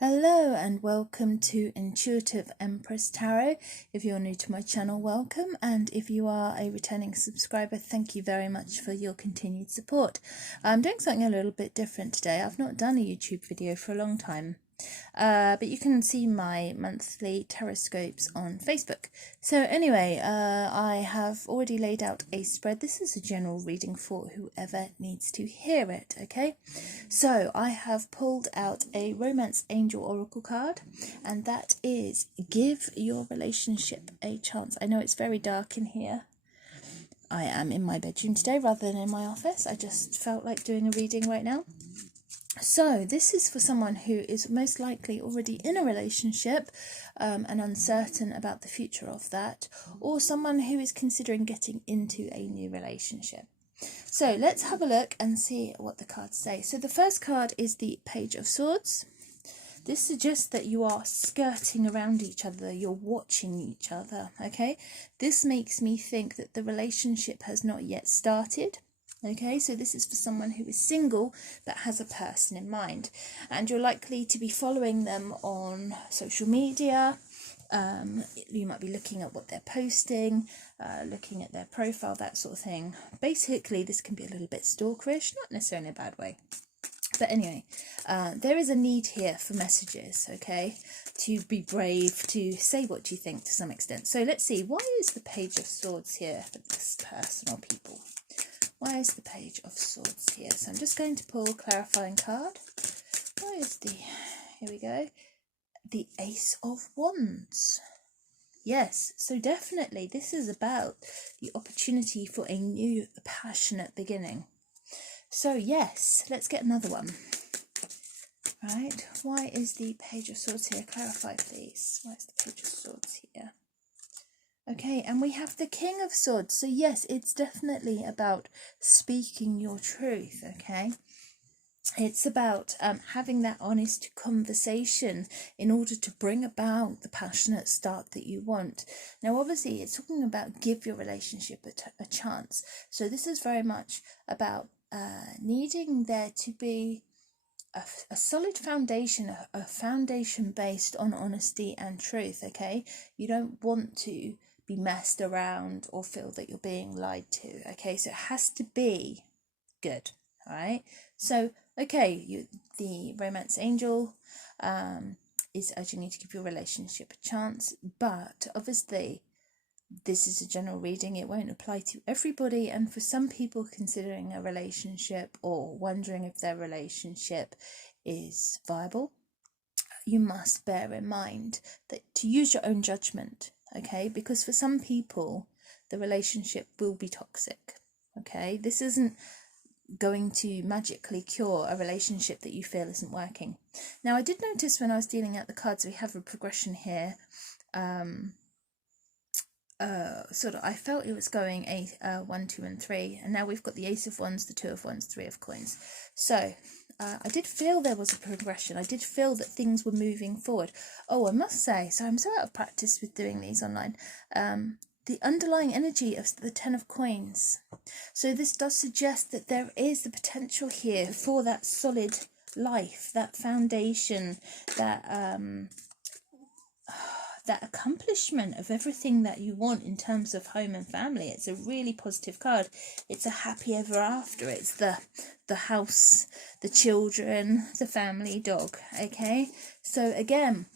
Hello and welcome to Intuitive Empress Tarot. If you're new to my channel, welcome, and if you are a returning subscriber, thank you very much for your continued support. I'm doing something a little bit different today. I've not done a YouTube video for a long time. But you can see my monthly Taroscopes on Facebook. So anyway, I have already laid out a spread. This is a general reading for whoever needs to hear it, okay? So I have pulled out a Romance Angel Oracle card, and that is Give Your Relationship a Chance. I know it's very dark in here. I am in my bedroom today rather than in my office. I just felt like doing a reading right now. So this is for someone who is most likely already in a relationship and uncertain about the future of that, or someone who is considering getting into a new relationship. So let's have a look and see what the cards say. So the first card is the Page of Swords. This suggests that you are skirting around each other, you're watching each other, okay? This makes me think that the relationship has not yet started. Okay, so this is for someone who is single but has a person in mind, and you're likely to be following them on social media. You might be looking at what they're posting, looking at their profile, that sort of thing. Basically, this can be a little bit stalkerish, not necessarily in a bad way. But anyway, there is a need here for messages, okay, to be brave, to say what you think to some extent. So let's see, why is the Page of Swords here for this person or people? Why is the Page of Swords here? So I'm just going to pull a clarifying card. Why is here we go, the Ace of Wands. Yes, so definitely this is about the opportunity for a new passionate beginning. So yes, let's get another one. Right, why is the Page of Swords here? Clarify please. Why is the Page of Swords here? Okay, and we have the King of Swords. So yes, it's definitely about speaking your truth, okay? It's about having that honest conversation in order to bring about the passionate start that you want. Now, obviously, it's talking about give your relationship a chance. So this is very much about needing there to be a solid foundation, a foundation based on honesty and truth, okay? You don't want to be messed around or feel that you're being lied to, okay? So it has to be good, all right? So, okay, the Romance Angel is urging you to give your relationship a chance, but obviously this is a general reading. It won't apply to everybody, and for some people considering a relationship or wondering if their relationship is viable, you must bear in mind that to use your own judgment, okay? Because for some people the relationship will be toxic, okay? This isn't going to magically cure a relationship that you feel isn't working. Now, I did notice when I was dealing out the cards, we have a progression here. I felt it was going 1, 2 and 3, and now we've got the Ace of Wands, the 2 of Wands, 3 of Coins. So I did feel there was a progression. I did feel that things were moving forward. Oh, I must say, so I'm so out of practice with doing these online. The underlying energy of the 10 of Coins. So this does suggest that there is the potential here for that solid life, that foundation, that accomplishment of everything that you want in terms of home and family. It's a really positive card. It's a happy ever after. It's the house, the children, the family, dog, okay? So again,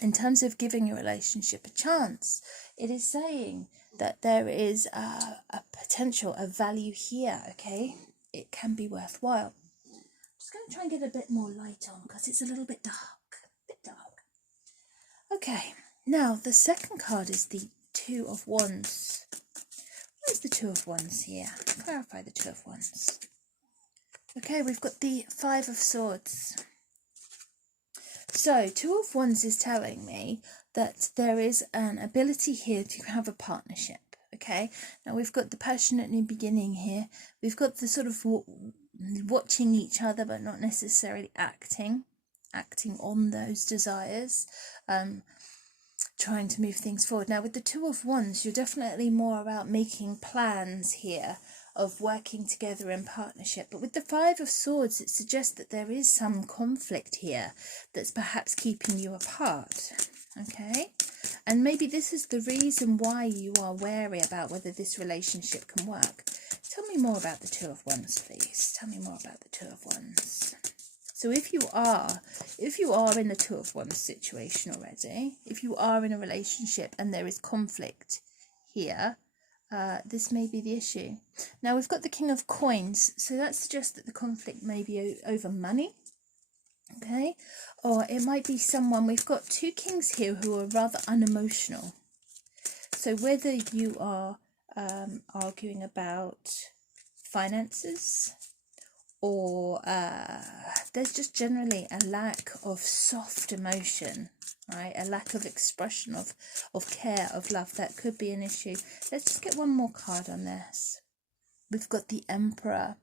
in terms of giving your relationship a chance, it is saying that there is a potential, a value here, okay? It can be worthwhile. I'm just going to try and get a bit more light on because it's a little bit dark. Okay, now the second card is the 2 of Wands. What is the 2 of Wands here? Clarify the 2 of Wands. Okay, we've got the 5 of Swords. So 2 of Wands is telling me that there is an ability here to have a partnership. Okay, now we've got the passionate new beginning here. We've got the sort of watching each other but not necessarily acting on those desires, trying to move things forward. Now with the 2 of Wands, you're definitely more about making plans here, of working together in partnership. But with the Five of Swords, it suggests that there is some conflict here that's perhaps keeping you apart. Okay, and maybe this is the reason why you are wary about whether this relationship can work. Tell me more about the Two of Wands, please. Tell me more about the Two of Wands. So if you are in the Two of Wands situation already, if you are in a relationship and there is conflict here, this may be the issue. Now we've got the King of Coins, so that suggests that the conflict may be over money. Okay, or it might be someone, we've got two kings here who are rather unemotional. So whether you are arguing about finances, or there's just generally a lack of soft emotion, right? A lack of expression of care, of love. That could be an issue. Let's just get one more card on this. We've got the Emperor.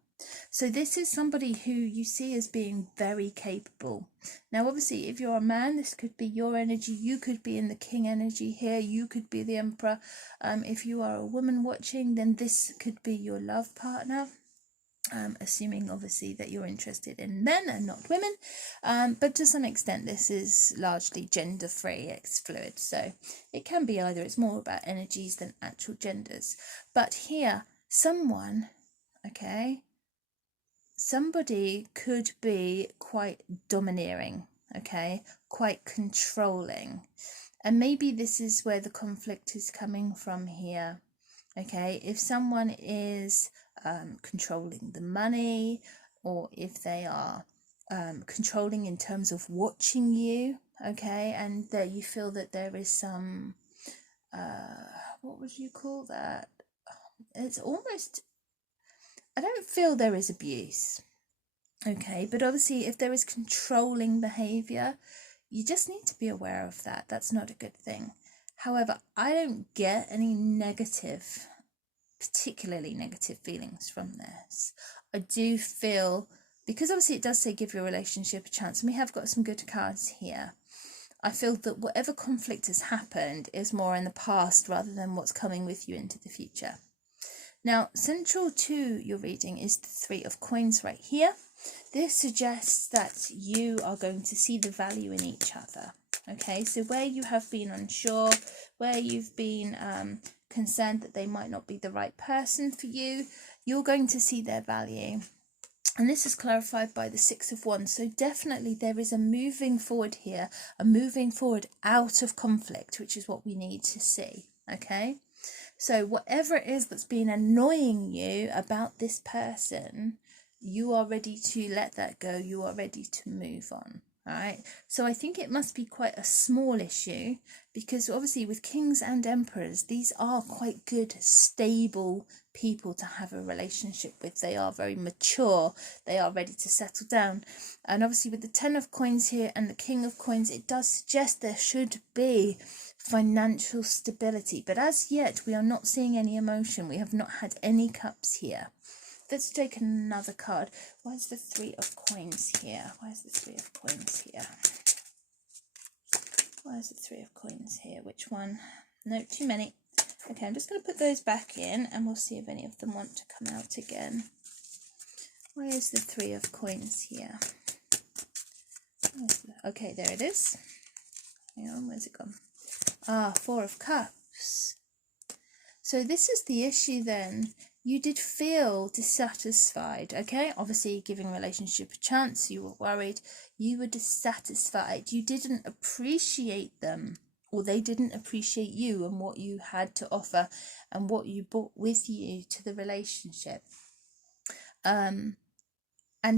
So this is somebody who you see as being very capable. Now, obviously, if you're a man, this could be your energy. You could be in the king energy here. You could be the Emperor. If you are a woman watching, then this could be your love partner. Assuming, obviously, that you're interested in men and not women. But to some extent, this is largely gender-free, it's fluid. So it can be either. It's more about energies than actual genders. But here, someone, okay, somebody could be quite domineering, okay, quite controlling, and maybe this is where the conflict is coming from here. Okay, if someone is controlling the money, or if they are controlling in terms of watching you, okay, and that you feel that there is some what would you call that, it's almost, I don't feel there is abuse, okay, but obviously if there is controlling behavior, you just need to be aware of that. That's not a good thing. However, I don't get any particularly negative feelings from this. I do feel, because obviously it does say give your relationship a chance, and we have got some good cards here, I feel that whatever conflict has happened is more in the past rather than what's coming with you into the future. Now, central to your reading is the Three of Coins right here. This suggests that you are going to see the value in each other. Okay, so where you have been unsure, where you've been concerned that they might not be the right person for you, you're going to see their value. And this is clarified by the Six of Wands. So definitely there is a moving forward here, a moving forward out of conflict, which is what we need to see. Okay, so whatever it is that's been annoying you about this person, you are ready to let that go. You are ready to move on. Right, so I think it must be quite a small issue, because obviously with kings and emperors, these are quite good, stable people to have a relationship with. They are very mature, they are ready to settle down. And obviously with the Ten of Coins here and the King of Coins, it does suggest there should be financial stability, but as yet we are not seeing any emotion. We have not had any cups here. Let's take another card. Where's the Three of Coins here? Where's the Three of Coins here? Where's the Three of Coins here? Which one? No, too many. Okay, I'm just going to put those back in and we'll see if any of them want to come out again. Where's the Three of Coins here? Okay, there it is. Hang on, where's it gone? Ah, Four of Cups. So this is the issue then. You did feel dissatisfied, okay? Obviously, giving a relationship a chance, you were worried, you were dissatisfied, you didn't appreciate them, or they didn't appreciate you and what you had to offer and what you brought with you to the relationship. And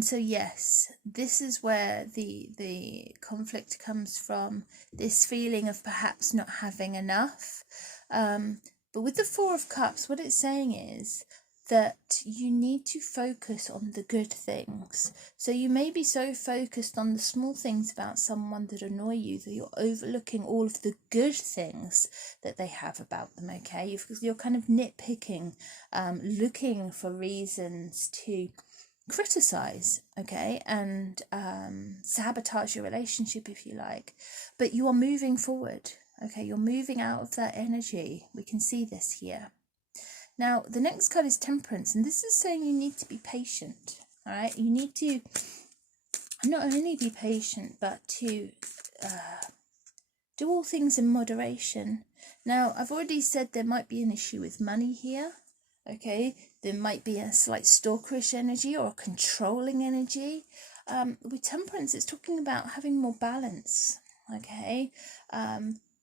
so, yes, this is where the conflict comes from, this feeling of perhaps not having enough. But with the Four of Cups, what it's saying is that you need to focus on the good things. So you may be so focused on the small things about someone that annoy you that you're overlooking all of the good things that they have about them, okay? You're kind of nitpicking, looking for reasons to criticize, okay, and sabotage your relationship, if you like. But you are moving forward, okay? You're moving out of that energy. We can see this here. Now, the next card is Temperance, and this is saying you need to be patient, all right? You need to not only be patient, but to do all things in moderation. Now, I've already said there might be an issue with money here, okay? There might be a slight stalkerish energy or a controlling energy. With Temperance, it's talking about having more balance, okay?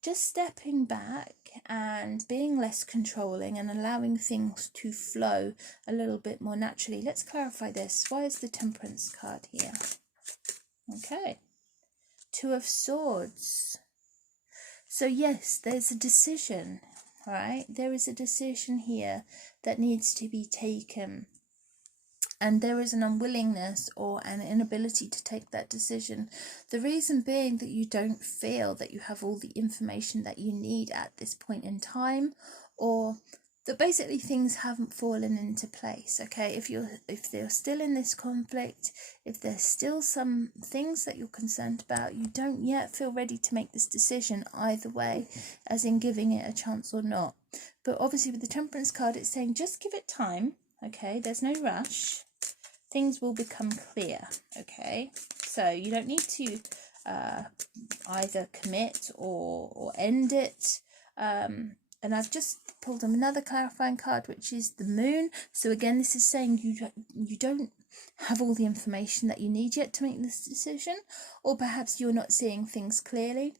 Just stepping back and being less controlling and allowing things to flow a little bit more naturally. Let's clarify this. Why is the Temperance card here? Okay. Two of Swords. So yes, there's a decision, right? There is a decision here that needs to be taken. And there is an unwillingness or an inability to take that decision. The reason being that you don't feel that you have all the information that you need at this point in time, or that basically things haven't fallen into place. Okay, if they're still in this conflict, if there's still some things that you're concerned about, you don't yet feel ready to make this decision either way, as in giving it a chance or not. But obviously with the Temperance card, it's saying just give it time. Okay, there's no rush. Things will become clear. Okay, so you don't need to either commit or end it. And I've just pulled another clarifying card, which is the Moon. So again, this is saying you don't have all the information that you need yet to make this decision, or perhaps you're not seeing things clearly.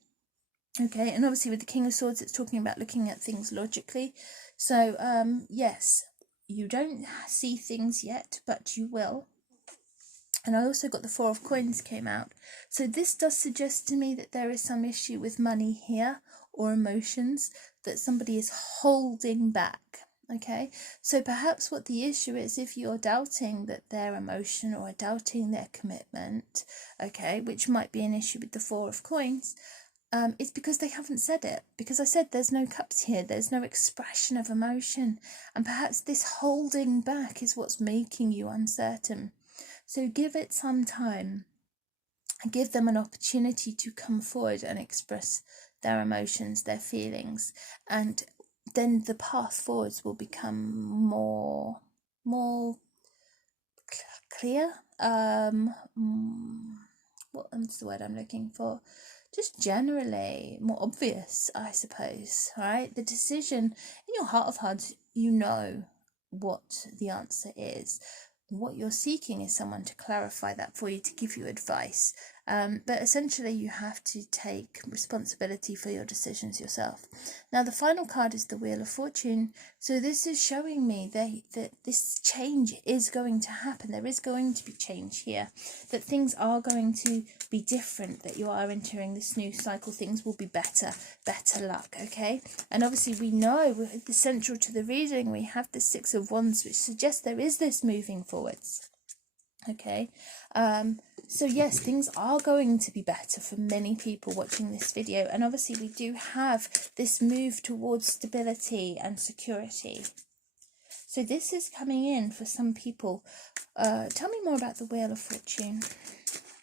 Okay, and obviously with the King of Swords, it's talking about looking at things logically. So yes, you don't see things yet, but you will. And I also got the Four of Coins came out. So this does suggest to me that there is some issue with money here, or emotions, that somebody is holding back. Okay, so perhaps what the issue is, if you're doubting that their emotion or doubting their commitment, okay, which might be an issue with the Four of Coins, it's because they haven't said it. Because I said there's no cups here, there's no expression of emotion, and perhaps this holding back is what's making you uncertain. So give it some time, give them an opportunity to come forward and express their emotions, their feelings, and then the path forwards will become more clear. What's the word I'm looking for? Just generally more obvious, I suppose, right? The decision in your heart of hearts, you know what the answer is. What you're seeking is someone to clarify that for you, to give you advice. But essentially you have to take responsibility for your decisions yourself. Now the final card is the Wheel of Fortune. So this is showing me that this change is going to happen. There is going to be change here. That things are going to be different. That you are entering this new cycle. Things will be better luck, okay? And obviously we know with the central to the reading, we have the Six of Wands, which suggests there is this moving forwards. Okay, so yes, things are going to be better for many people watching this video, and obviously we do have this move towards stability and security. So this is coming in for some people. Tell me more about the Wheel of Fortune.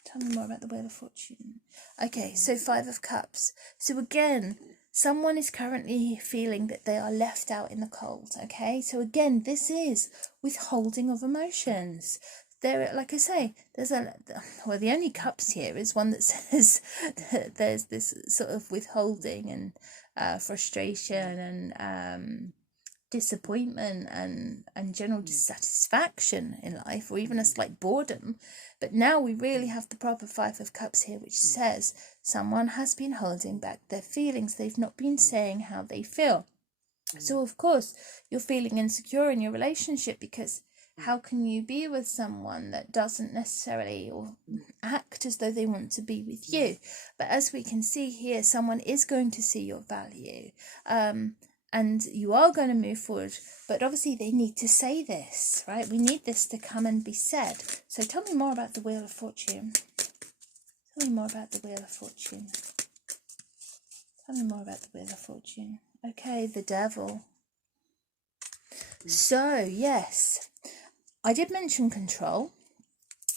Tell me more about the Wheel of Fortune. Okay, so Five of Cups. So again, someone is currently feeling that they are left out in the cold, okay? So again, this is withholding of emotions. There, like I say, there's the only cups here is one that says that there's this sort of withholding and frustration and disappointment and general dissatisfaction in life, or even a slight boredom. But now we really have the proper Five of Cups here, which says someone has been holding back their feelings. They've not been saying how they feel. So of course you're feeling insecure in your relationship, because how can you be with someone that doesn't necessarily or act as though they want to be with you? But as we can see here, someone is going to see your value, and you are going to move forward. But obviously they need to say this, right? We need this to come and be said. So tell me more about the Wheel of Fortune. Tell me more about the Wheel of Fortune. Tell me more about the Wheel of Fortune. Okay, the Devil. So yes, I did mention control.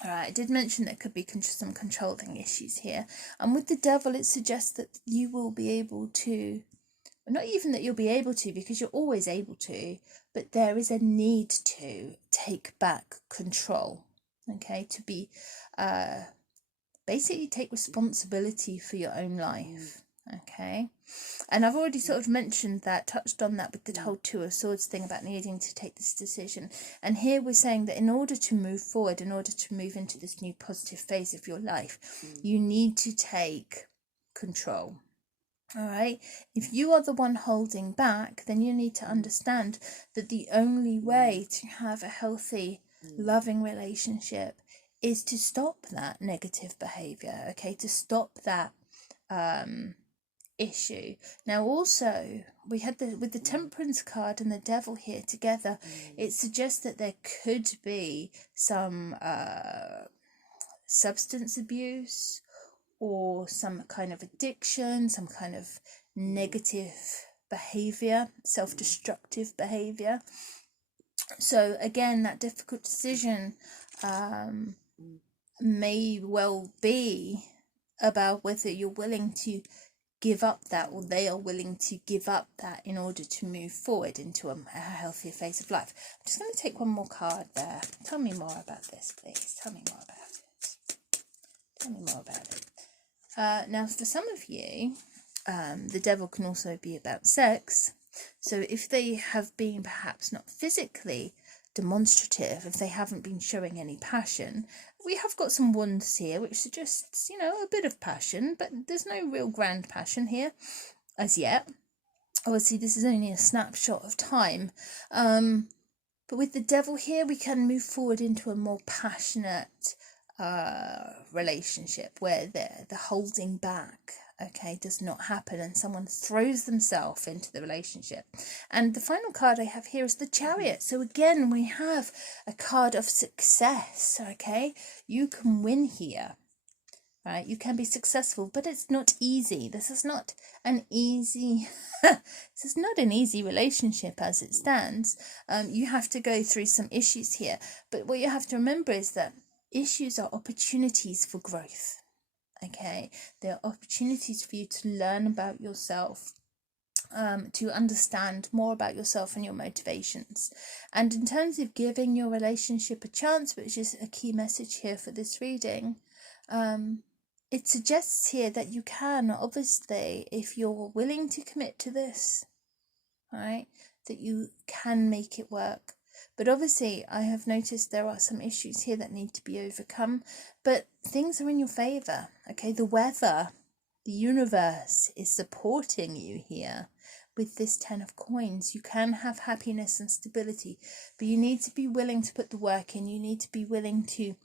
All right, I did mention there could be some controlling issues here. And with the Devil, it suggests that you will be able to, not even that you'll be able to, because you're always able to, but there is a need to take back control, okay, to be basically take responsibility for your own life, okay. And I've already sort of mentioned that, touched on that with the whole Two of Swords thing about needing to take this decision. And here we're saying that in order to move forward, in order to move into this new positive phase of your life, you need to take control. All right. If you are the one holding back, then you need to understand that the only way to have a healthy, loving relationship is to stop that negative behavior, okay, to stop that issue. Now also we had with the Temperance card and the Devil here together, it suggests that there could be some substance abuse or some kind of addiction, some kind of negative behavior, self-destructive behavior. So again, that difficult decision may well be about whether you're willing to give up that, or they are willing to give up that in order to move forward into a healthier phase of life. I'm just going to take one more card there. Tell me more about this, please. Tell me more about it. Tell me more about it. Now, for some of you, the Devil can also be about sex. So if they have been perhaps not physically demonstrative, if they haven't been showing any passion, we have got some wands here which suggests, you know, a bit of passion, but there's no real grand passion here as yet. Obviously this is only a snapshot of time, but with the Devil here we can move forward into a more passionate relationship where the holding back, okay, does not happen and someone throws themselves into the relationship. And the final card I have here is the Chariot. So again, we have a card of success, okay? You can win here, right? You can be successful, but it's not easy. This is not an easy this is not an easy relationship as it stands. You have to go through some issues here, but what you have to remember is that issues are opportunities for growth. Okay, there are opportunities for you to learn about yourself, to understand more about yourself and your motivations. And in terms of giving your relationship a chance, which is a key message here for this reading, it suggests here that you can, obviously, if you're willing to commit to this, right, that you can make it work. But obviously, I have noticed there are some issues here that need to be overcome, but things are in your favour, okay? The weather, the universe is supporting you here with this 10 of coins. You can have happiness and stability, but you need to be willing to put the work in. You need to be willing to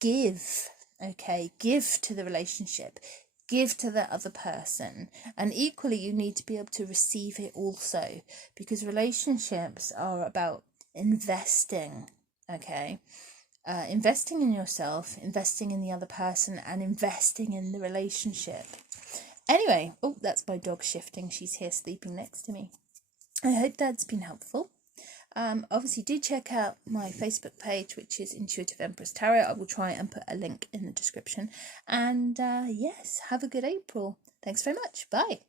give, okay? Give to the relationship. Give to the other person, and equally you need to be able to receive it also, because relationships are about investing, okay? Investing in yourself, investing in the other person, and investing in the relationship. Anyway, oh, that's my dog shifting. She's here sleeping next to me. I hope that's been helpful. Obviously do check out my Facebook page, which is Intuitive Empress Tarot. I will try and put a link in the description. And yes, have a good April. Thanks very much. Bye.